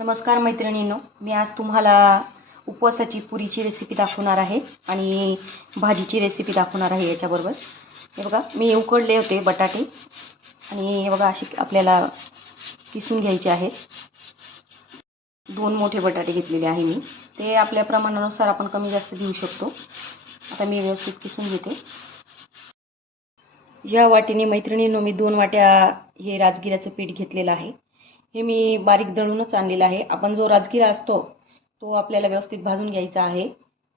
नमस्कार मैत्रिणींनो मी आज तुम्हाला उपवासाची पुरीची रेसिपी दाखवणार आहे आणि भाजीची रेसिपी दाखवणार आहे याच्याबरोबर. हे बघा मी उकडले होते बटाटे आणि हे बघा अशी आपल्याला किसून घ्यायचे आहेत. दोन मोठे बटाटे घेतलेले आहे मी. ते आपल्या प्रमाणानुसार आपण कमी जास्त घेऊ शकतो. आता मी व्यवस्थित किसून घेते. या वाटीने मैत्रिणींनो मी दोन वाट्या हे राजगिऱ्याचं पीठ घेतलेलं आहे. हे मी बारीक दळूनच आणलेलं आहे. आपण जो राजगिरा असतो तो आपल्याला व्यवस्थित भाजून घ्यायचा आहे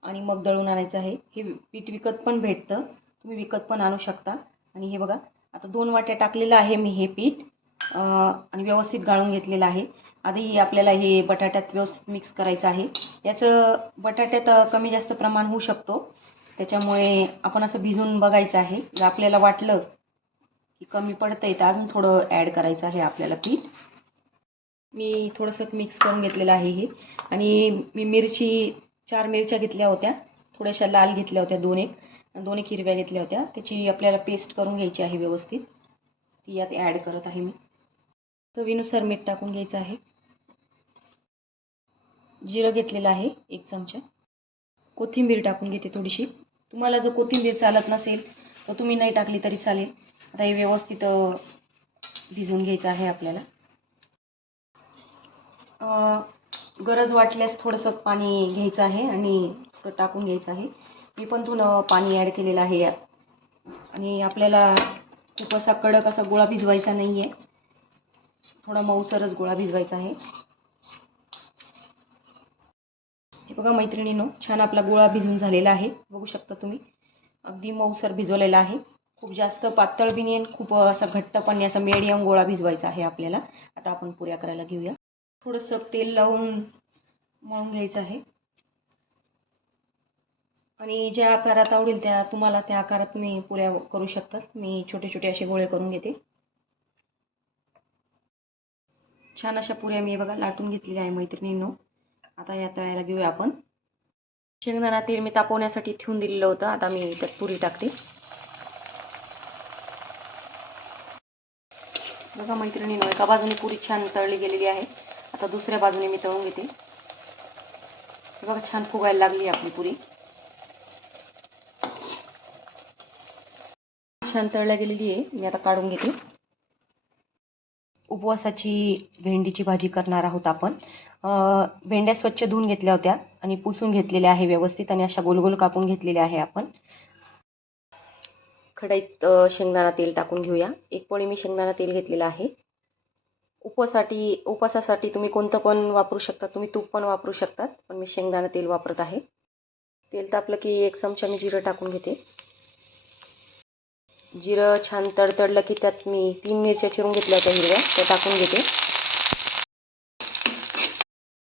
आणि मग दळून आणायचं आहे. हे पीठ विकत पण भेटतं. तुम्ही विकत पण आणू शकता. आणि हे बघा आता दोन वाट्या टाकलेलं आहे मी हे पीठ आणि व्यवस्थित गाळून घेतलेलं आहे. आधी आपल्याला हे बटाट्यात व्यवस्थित मिक्स करायचं आहे. याचं बटाट्यात कमी जास्त प्रमाण होऊ शकतो. त्याच्यामुळे आपण असं भिजून बघायचं आहे. जर आपल्याला वाटलं की कमी पडतं आहे तर अजून थोडं ॲड करायचं आहे आपल्याला पीठ. मी थोडंसं मिक्स करून घेतलेलं आहे हे. आणि मी मिरची चार मिरच्या घेतल्या होत्या. थोड्याशा लाल घेतल्या होत्या दोन एक. आणि दोन एक हिरव्या घेतल्या होत्या. त्याची आपल्याला पेस्ट करून घ्यायची आहे व्यवस्थित. ती यात ॲड करत आहे मी. चवीनुसार मीठ टाकून घ्यायचं आहे. जिरं घेतलेलं आहे एक चमचा. कोथिंबीर टाकून घेते थोडीशी. तुम्हाला जर कोथिंबीर चालत नसेल तर तुम्ही नाही टाकली तरी चालेल. आता हे व्यवस्थित भिजून भिजवून घ्यायचं आहे आपल्याला. गरज वाटल्यास थोडंसं पाणी घ्यायचं आहे आणि टाकून घ्यायचं आहे. मी पण थोडं पाणी ॲड केलेलं आहे यात. आणि आपल्याला खूप असा कडक असा गोळा भिजवायचा नाही आहे थोडा मऊसरच गोळा भिजवायचा आहे. हे बघा मैत्रिणीनो छान आपला गोळा भिजून झालेला आहे. बघू शकता तुम्ही. अगदी मऊसर भिजवलेला आहे. खूप जास्त पातळ बी खूप असा घट्ट पण असा मीडियम गोळा भिजवायचा आहे आपल्याला. आता आपण पुऱ्या करायला घेऊया. थोडंसं तेल लावून मळून घ्यायचं आहे. आणि ज्या आकारात आवडेल त्या तुम्हाला त्या आकारात तुम्ही पुऱ्या करू शकतात मी छोटे छोटे असे गोळे करून घेते. छान अशा पुऱ्या मी बघा लाटून घेतलेल्या आहे मैत्रिणींनो. आता या तळायला घेऊया आपण. शेंगदाणा तेल मी तापवण्यासाठी ठेवून दिलेलं होतं. आता मी त्यात पुरी टाकते. बघा मैत्रिणींनो एका बाजूने पुरी छान तळली गेलेली आहे. आता दुसऱ्या बाजूने मी तळून घेते. बघा छान फुगायला लागली आपली पुरी. छान तळल्या गेलेली आहे. मी आता काढून घेते. उपवासाची भेंडीची भाजी करणार आहोत आपण. भेंड्या स्वच्छ धुवून घेतल्या होत्या आणि पुसून घेतलेल्या आहे व्यवस्थित आणि अशा गोलगोल कापून घेतलेल्या आहे आपण. कढईत शेंगदाणा तेल टाकून घेऊया. एक पोळी मी शेंगदाणा तेल घेतलेलं आहे. उपवासाठी उपवासासाठी तुम्ही कोणतं पण वापरू शकता. तुम्ही तूप पण वापरू शकतात पण मी शेंगदाणा तेल वापरत आहे. तेल तापलं की एक चमचा मी जिरं टाकून घेते. जिरं छान तडतडलं की त्यात मी तीन मिरच्या चिरून घेतल्या होत्या हिरव्या त्या टाकून घेते.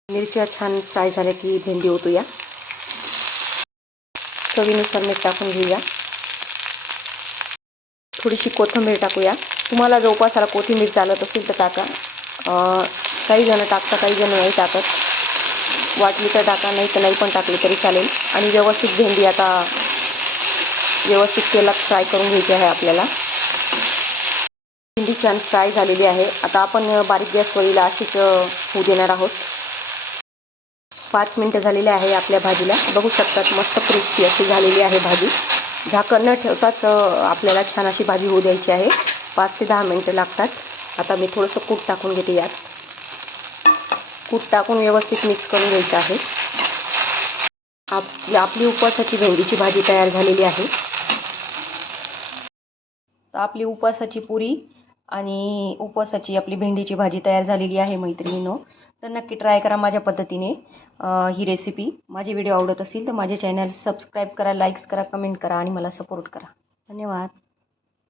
मिरच्या छान फ्राय झाल्या की भेंडी होतो या चवीनुसार मीठ टाकून घेऊया. थोडीशी कोथिंबीर टाकूया. तुम्हाला जो उपासाला कोथिंबीर चालत असेल तर टाका. काही जणं टाकता काही जणं नाही टाकत. वाटली तर टाका नाही तर नाही पण टाकली तरी चालेल. आणि व्यवस्थित भेंडी आता व्यवस्थित तेलात फ्राय करून घ्यायची आहे आपल्याला. भेंडी छान फ्राय झालेली आहे. आता आपण बारीक गॅसवरील अशीच होऊ देणार आहोत. पाच मिनटं झालेली आहे आपल्या भाजीला. बघू शकतात मस्त क्रिस्पी अशी झालेली आहे भाजी. झाकण न ठेवताच आपल्याला छान अशी भाजी होऊ द्यायची आहे. पाच ते दहा मिनटं लागतात. आता मी थोडंसं कूट टाकून घेते यात. कूट टाकून व्यवस्थित मिक्स करून घ्यायचं आहे. आप आपली उपवासाची भेंडीची भाजी तयार झालेली आहे. तर आपली उपवासाची पुरी आणि उपवासाची आपली भेंडीची भाजी तयार झालेली आहे मैत्रिणीनो. तर नक्की ट्राय करा माझ्या पद्धतीने ही रेसिपी माझे व्हिडिओ आवडत असेल तर माझे चॅनल सबस्क्राईब करा लाईक्स करा कमेंट करा आणि मला सपोर्ट करा. धन्यवाद.